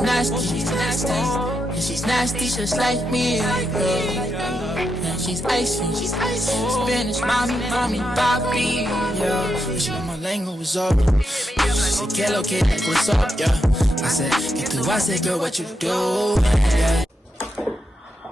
she's nasty. And she's nasty just like me. Yeah, she's icy. Spanish mommy, papi. Yeah, she know my language was up. She said, que lo que, like, what's up, yeah. I said, que tu haces, girl, what you do, yeah.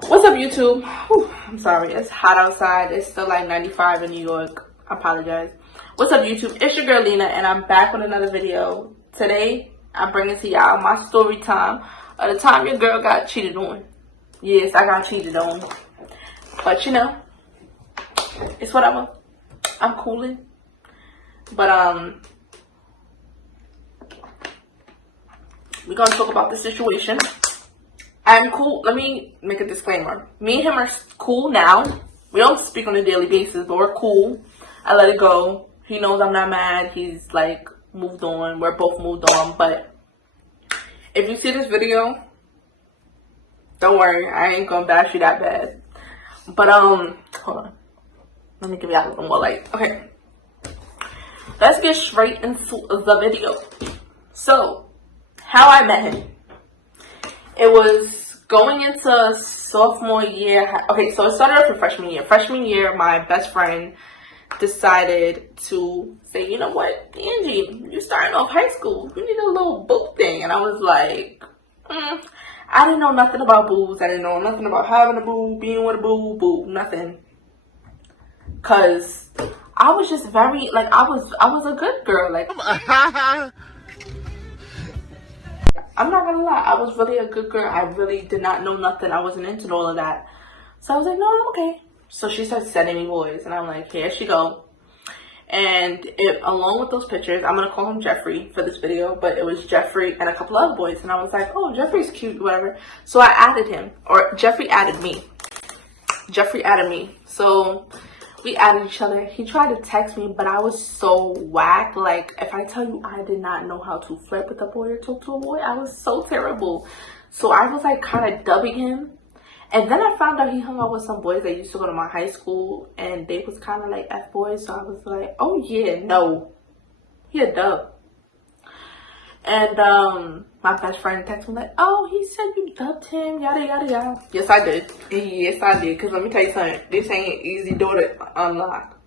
What's up, YouTube? Whew, I'm sorry, it's hot outside. It's still like 95 in New York. I apologize. What's up, YouTube? It's your girl Lina, and I'm back with another video. Today, I'm bringing to y'all my story time of the time your girl got cheated on. Yes, I got cheated on. But you know, it's whatever. I'm cooling. But we're gonna talk about the situation. I'm cool. Let me make a disclaimer. Me and him are cool now. We don't speak on a daily basis, but we're cool. I let it go. He knows I'm not mad. He's like moved on. We're both moved on. But if you see this video, don't worry. I ain't gonna bash you that bad. But hold on. Let me give y'all a little more light. Okay. Let's get straight into the video. So, how I met him. It was going into sophomore year. Okay, so it started off in freshman year. Freshman year, my best friend decided to say, you know what, Angie, you're starting off high school. You need a little boo thing. And I was like, I didn't know nothing about boos. I didn't know nothing about having a boo, being with a boo, nothing. Cause I was just very, like, I was a good girl. Like, I'm not gonna lie, I was really a good girl. I really did not know nothing. I wasn't into all of that. So I was like, no, I'm okay. So she started sending me boys, and I'm like, here she go. And along with those pictures, I'm gonna call him Jeffrey for this video, but it was Jeffrey and a couple other boys. And I was like, oh, Jeffrey's cute, whatever. So I added him, or Jeffrey added me. So we added each other. He tried to text me, but I was so whack. Like, if I tell you I did not know how to flirt with a boy or talk to a boy, I was so terrible. So I was like kind of dubbing him. And then I found out he hung out with some boys that used to go to my high school, and they was kind of like F-boys. So I was like, oh yeah, no, he a dub. And my best friend texted me like, oh, he said you dubbed him, yada yada yada. Yes, I did. Yes, I did. Cause let me tell you something. This ain't easy door to unlock,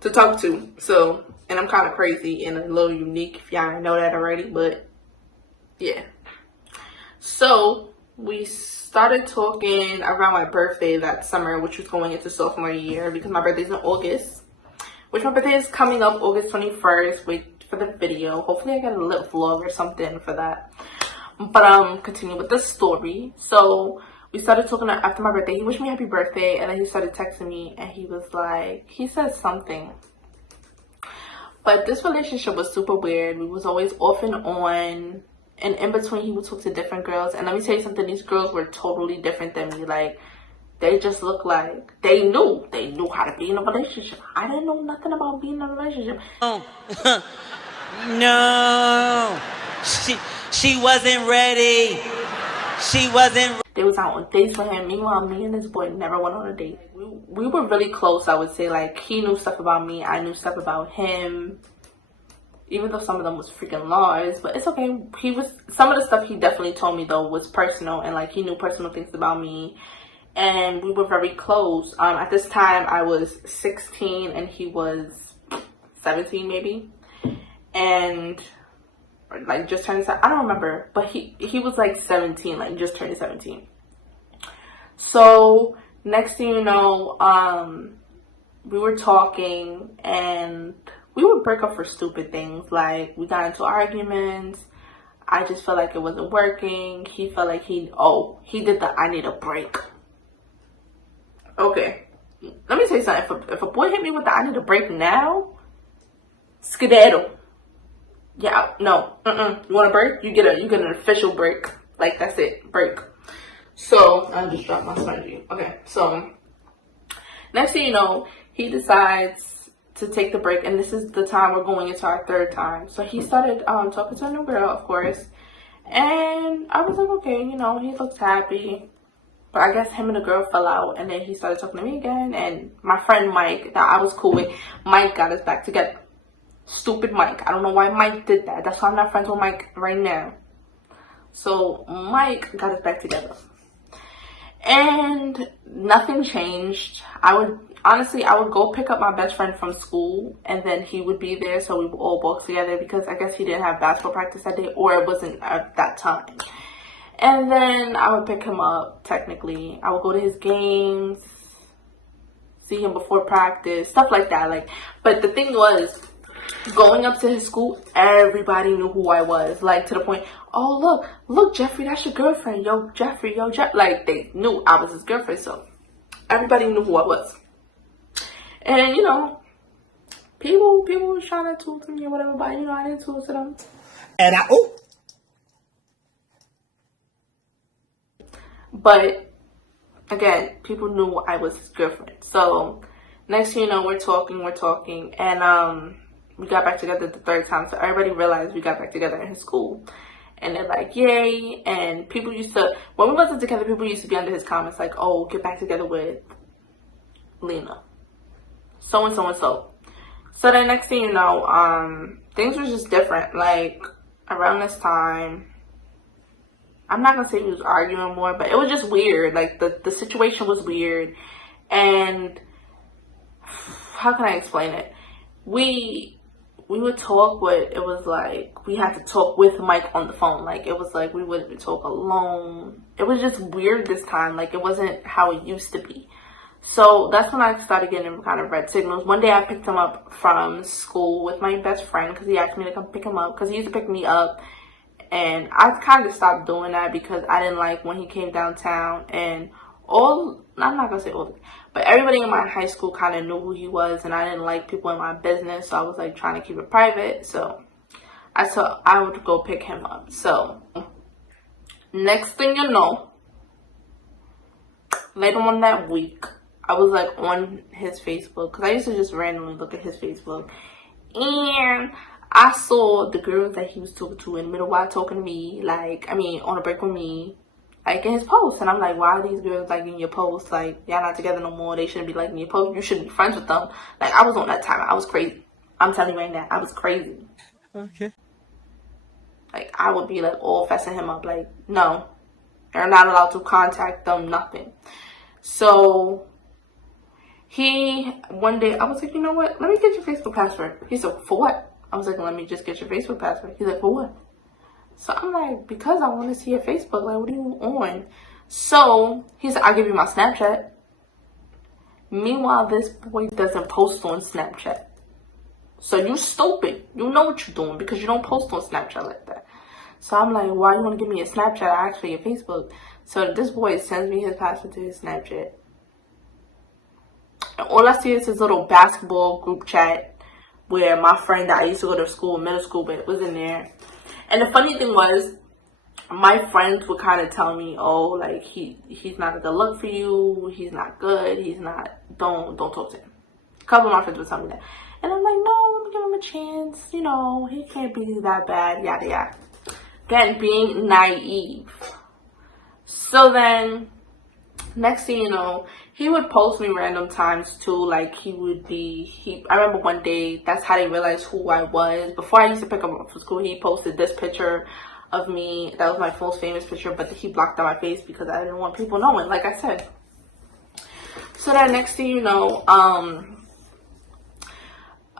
to talk to. So, and I'm kind of crazy and a little unique, if y'all know that already. But yeah. So we started talking around my birthday that summer, which was going into sophomore year, because my birthday's in August. Which my birthday is coming up August 21st. Wait for the video. Hopefully I get a lip vlog or something for that. But continue with the story. So we started talking after my birthday. He wished me happy birthday, and then he started texting me, and he was like, he said something. But this relationship was super weird. We was always off and on, and in between he would talk to different girls. And let me tell you something, these girls were totally different than me. Like, they just looked like they knew how to be in a relationship. I didn't know nothing about being in a relationship. No, she wasn't ready. She wasn't. They was out on dates with him. Meanwhile, me and this boy never went on a date. We were really close, I would say. Like, he knew stuff about me. I knew stuff about him. Even though some of them was freaking lies. But it's okay. Some of the stuff he definitely told me, though, was personal. And, like, he knew personal things about me. And we were very close. At this time, I was 16 and he was 17, maybe. And like just turned, I don't remember, but he was like 17, like just turned 17. So next thing you know, we were talking, and we would break up for stupid things. Like, we got into arguments. I just felt like it wasn't working. He felt like he did the I need a break. Okay, let me say something. If a boy hit me with the I need a break now, skedaddle. Yeah, no, You want a break? You get an official break. Like, that's it, break. So I just dropped my spongy. Okay, so next thing you know, he decides to take the break, and this is the time we're going into our third time. So he started talking to a new girl, of course, and I was like, okay, you know, he looks happy. But I guess him and the girl fell out, and then he started talking to me again, and my friend Mike, that I was cool with, Mike got us back together. Stupid Mike. I don't know why Mike did that. That's why I'm not friends with Mike right now. So Mike got us back together. And nothing changed. I would go pick up my best friend from school, and then he would be there, so we would all walk together, because I guess he didn't have basketball practice that day, or it wasn't at that time. And then I would pick him up, technically. I would go to his games, see him before practice, stuff like that. Like, but the thing was, going up to his school, everybody knew who I was. Like, to the point, oh, look, Jeffrey, that's your girlfriend. Yo, Jeffrey. Like, they knew I was his girlfriend, so everybody knew who I was. And, you know, people were trying to talk to me or whatever, but, you know, I didn't talk to them. And But, again, people knew I was his girlfriend. So, next thing you know, we're talking, and, we got back together the third time, so everybody realized we got back together in his school. And they're like, yay. And people used to, when we wasn't together, people used to be under his comments like, oh, get back together with Linaaa. So and so and so. So the next thing you know, things were just different. Like, around this time, I'm not going to say we was arguing more, but it was just weird. Like, the situation was weird. And how can I explain it? We would talk, but it was like we had to talk with Mike on the phone. Like, it was like we wouldn't talk alone. It was just weird this time. Like, it wasn't how it used to be. So that's when I started getting kind of red signals. One day I picked him up from school with my best friend, because he asked me to come pick him up, because he used to pick me up. And I kind of stopped doing that because I didn't like when he came downtown. And I'm not going to say all, but everybody in my high school kind of knew who he was, and I didn't like people in my business, so I was like trying to keep it private. So I would go pick him up. So next thing you know, later on that week, I was like on his Facebook, because I used to just randomly look at his Facebook, and I saw the girls that he was talking to in the middle while talking to me, on a break with me, like in his posts. And I'm like, why are these girls liking your posts? Like, y'all not together no more. They shouldn't be liking your posts. You shouldn't be friends with them. Like, I was on that time. I was crazy. I'm telling you right now, I was crazy. okay. Like, I would be like all fessing him up. Like, no, you're not allowed to contact them, nothing. So one day, I was like, you know what? Let me get your Facebook password. He said, for what? I was like, let me just get your Facebook password. He's like, for what? So I'm like, because I want to see your Facebook. Like, what are you on? So he said, I'll give you my Snapchat. Meanwhile, this boy doesn't post on Snapchat. So you stupid. You know what you're doing, because you don't post on Snapchat like that. So I'm like, why you want to give me a Snapchat? I asked for your Facebook. So this boy sends me his password to his Snapchat. And all I see is his little basketball group chat, where my friend that I used to go to school, middle school, but was in there. And the funny thing was, my friends would kind of tell me, oh, like, he's not a good look for you. He's not good. He's not, don't talk to him. A couple of my friends would tell me that. And I'm like, no, let me give him a chance. You know, he can't be that bad, yada, yada. Again, being naive. So then, next thing you know, he would post me random times too. Like, I remember one day, that's how they realized who I was. Before I used to pick him up from school, he posted this picture of me. That was my most famous picture, but he blocked out my face because I didn't want people knowing, like I said. So then next thing you know,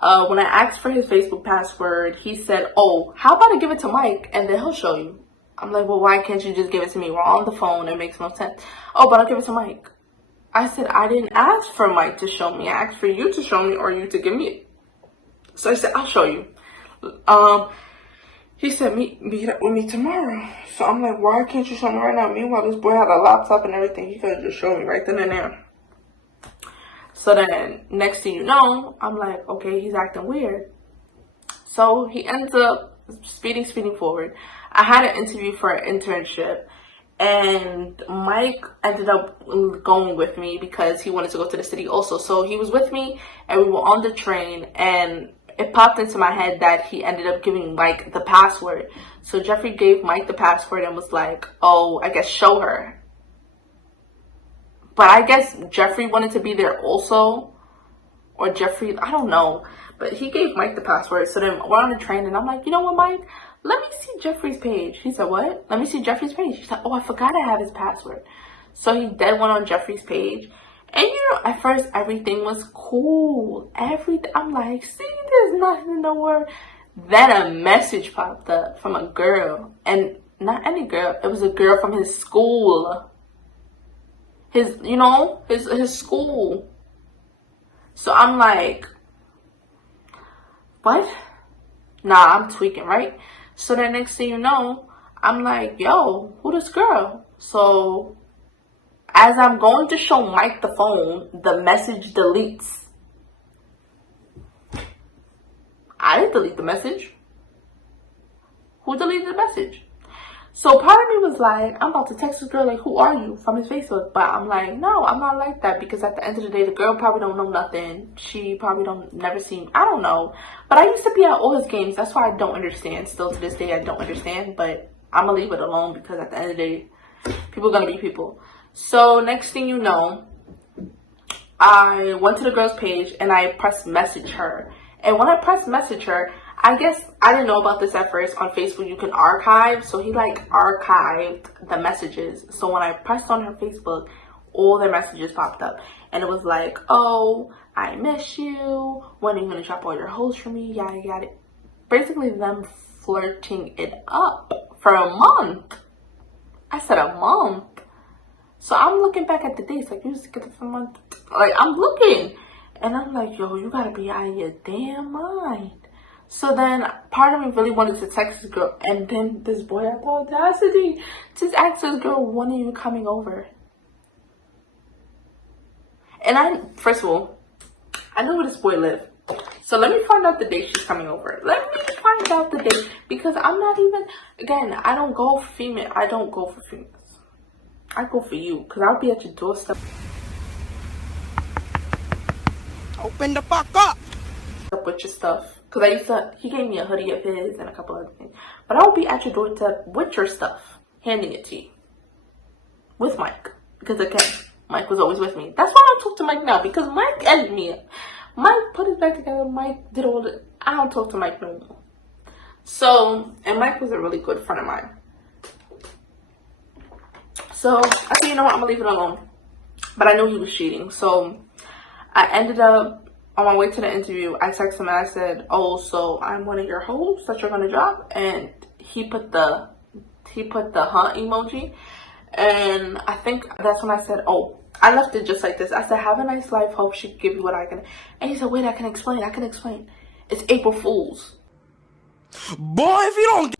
when I asked for his Facebook password, he said, oh, how about I give it to Mike and then he'll show you. I'm like, well, why can't you just give it to me? We're on the phone. It makes no sense. Oh, but I'll give it to Mike. I said, I didn't ask for Mike to show me. I asked for you to show me, or you to give me it. So I said, I'll show you. He said, meet up with me tomorrow. So I'm like, why can't you show me right now? Meanwhile, this boy had a laptop and everything. He could have just showed me right then and there. So then, next thing you know, I'm like, okay, he's acting weird. So he ends up speeding forward. I had an interview for an internship, and Mike ended up going with me because he wanted to go to the city also. So he was with me, and we were on the train, and it popped into my head that he ended up giving Mike the password. So Jeffrey gave Mike the password and was like, oh, I guess show her. But I guess Jeffrey wanted to be there also. Or Jeffrey, I don't know. But he gave Mike the password. So then we're on the train, and I'm like, you know what, Mike? let me see Jeffrey's page. He said, what? Let me see Jeffrey's page. He said, oh, I forgot I have his password. So he then went on Jeffrey's page. And you know, at first everything was cool. Everything, I'm like, see, there's nothing in the world. Then a message popped up from a girl. And not any girl. It was a girl from his school. His school. So I'm like, what? Nah, I'm tweaking, right? So then next thing you know, I'm like, yo, who this girl? So as I'm going to show Mike the phone, the message deletes. I didn't delete the message. Who deleted the message? So part of me was like, I'm about to text this girl, like, who are you? From his Facebook. But I'm like, no, I'm not like that. Because at the end of the day, the girl probably don't know nothing. She probably never seen, I don't know. But I used to be at all his games. That's why I don't understand. Still to this day, I don't understand. But I'm going to leave it alone because at the end of the day, people are going to be people. So next thing you know, I went to the girl's page and I pressed message her. And when I pressed message her, I guess I didn't know about this at first. On Facebook, you can archive. So he like archived the messages. So when I pressed on her Facebook, all their messages popped up. And it was like, oh, I miss you. When are you going to drop all your hoes for me? Yada, yada. Basically them flirting it up for a month. I said a month. So I'm looking back at the dates. Like, you used to get it for a month. Like, I'm looking. And I'm like, yo, you got to be out of your damn mind. So then part of me really wanted to text this girl. And then this boy had the audacity to ask this girl, when are you coming over? And first of all, I know where this boy lives. So let me find out the day she's coming over. Let me find out the day. Because I'm not even, again, I don't go for female. I don't go for females. I go for you. Because I'll be at your doorstep. Open the fuck up With your stuff. Because he gave me a hoodie of his and a couple other things. But I'll be at your doorstep with your stuff. Handing it to you. With Mike. Because again, Mike was always with me. That's why I don't talk to Mike now. Because Mike ended me up. Mike put it back together. Mike did all the... I don't talk to Mike no more. So, and Mike was a really good friend of mine. So, I said, you know what? I'm going to leave it alone. But I knew he was cheating. So, I ended up, on my way to the interview, I texted him and I said, oh, so I'm one of your hoes that you're going to drop? And he put the huh emoji. And I think that's when I said, oh, I left it just like this. I said, have a nice life. Hope she give you what I can. And he said, wait, I can explain. It's April Fool's. boy, if you don't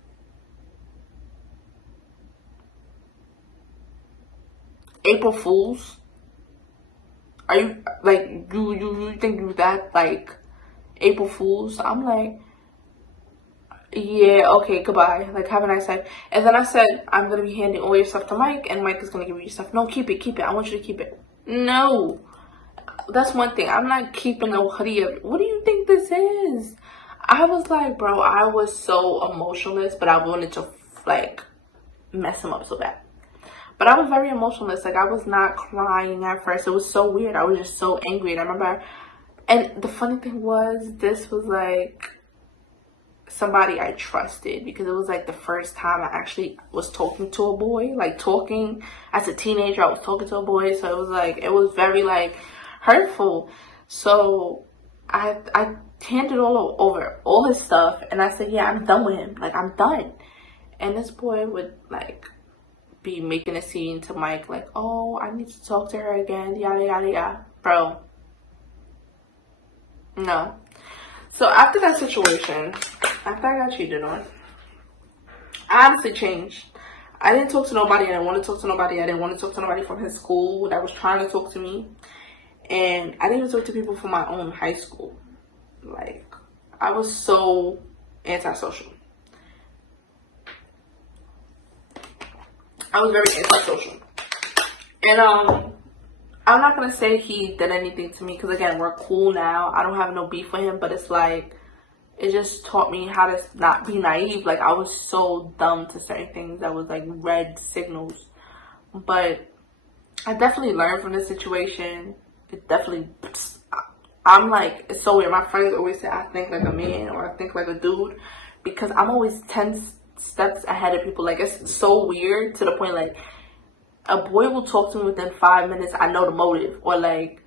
April Fool's? Are you, like, you think you that, like, April Fool's? I'm like, yeah, okay, goodbye. Like, have a nice life. And then I said, I'm going to be handing all your stuff to Mike, and Mike is going to give you your stuff. No, keep it. I want you to keep it. No. That's one thing. I'm not keeping a hoodie of, what do you think this is? I was like, bro, I was so emotionless, but I wanted to, like, mess him up so bad. But I was very emotionless. Like, I was not crying at first. It was so weird. I was just so angry. And I remember, and the funny thing was, this was, like, somebody I trusted. Because it was, like, the first time I actually was talking to a boy. Like, talking as a teenager, I was talking to a boy. So it was, like, it was very, like, hurtful. So I handed over all his stuff. And I said, yeah, I'm done with him. Like, I'm done. And this boy would, like, be making a scene to Mike, like, oh, I need to talk to her again, yada yada yada. Bro, no. So after that situation, after I got cheated on, I honestly changed. I didn't talk to nobody. I didn't want to talk to nobody. I didn't want to talk to nobody from his school that was trying to talk to me. And I didn't even talk to people from my own high school. Like, I was so antisocial. I was very antisocial. And I'm not gonna say he did anything to me, because again, we're cool now. I don't have no beef with him, but it's like, it just taught me how to not be naive. Like, I was so dumb to certain things that was like red signals. But I definitely learned from this situation. It definitely, I'm like, it's so weird. My friends always say I think like a man or I think like a dude, because I'm always 10 steps ahead of people. Like, it's so weird to the point, like, a boy will talk to me within 5 minutes. I know the motive. Or, like,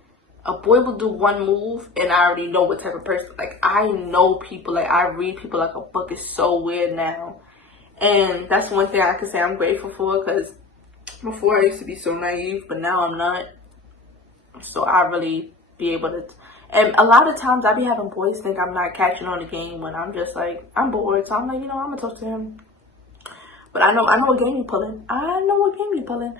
a boy will do one move and I already know what type of person. Like, I know people. Like, I read people like a book. It's so weird now. And that's one thing I can say I'm grateful for, because before I used to be so naive, but now I'm not. So I really be able to. And a lot of times I be having boys think I'm not catching on the game when I'm just like, I'm bored. So I'm like, you know, I'm going to talk to him. But I know what game you pulling. I know what game you pulling.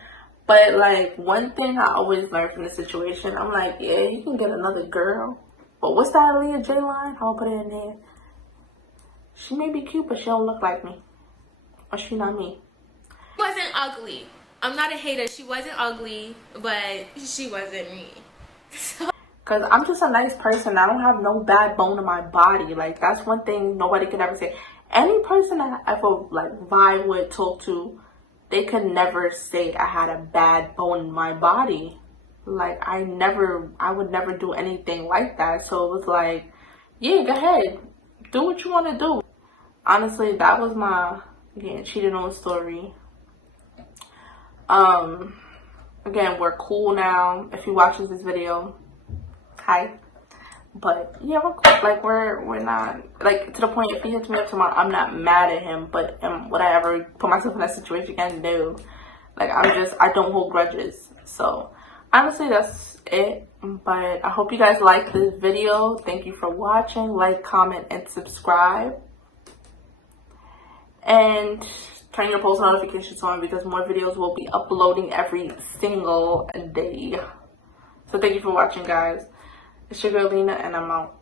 But, like, one thing I always learn from the situation, I'm like, yeah, you can get another girl. But what's that Aaliyah J line? I'll put it in there. She may be cute, but she don't look like me. Or she not me. She wasn't ugly. I'm not a hater. She wasn't ugly, but she wasn't me. Because I'm just a nice person. I don't have no bad bone in my body. Like, that's one thing nobody could ever say. Any person that I ever, like, vibe with, talk to, they could never say I had a bad bone in my body. Like, I would never do anything like that. So it was like, yeah, go ahead. Do what you want to do. Honestly, that was my getting cheated on story. Again, we're cool now. If you're watching this video, hi. But yeah, we're cool. Like, we're not, like, to the point, if he hits me up tomorrow, I'm not mad at him. But would I ever put myself in that situation again? No. Like, I don't hold grudges. So honestly, that's it. But I hope you guys liked this video. Thank you for watching. Like, comment, and subscribe. And turn your post notifications on, because more videos will be uploading every single day. So thank you for watching, guys. It's your girl Lina, and I'm out.